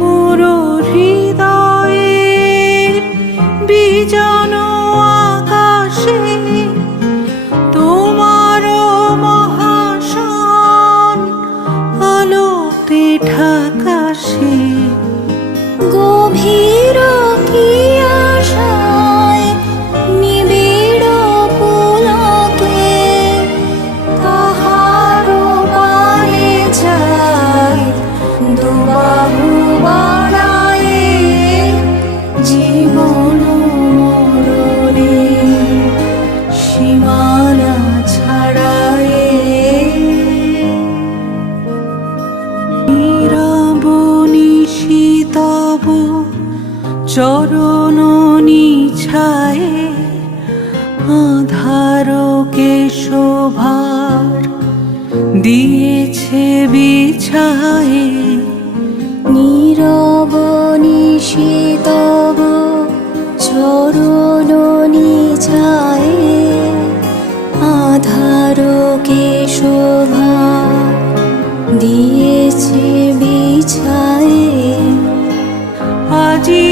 মোর হৃদয়ের বিজন আকাশে তোমার মহাশান আলোতে ঢাকাশে। গভীর কি আশায় নিবিড় পুলকে তাহার পানে যায় দুবাহু বাড়ায়ে জীবন মরণে সীমানা ছাড়ায়ে। নীরব নিশিতব চরণ নিছায়ে আধারকে শোভার দিয়েছে বিছায়ে। নীরব নিশিতব চরণ নিছায়ে আধারকে শোভা দিয়েছে বিছায়ে। আজি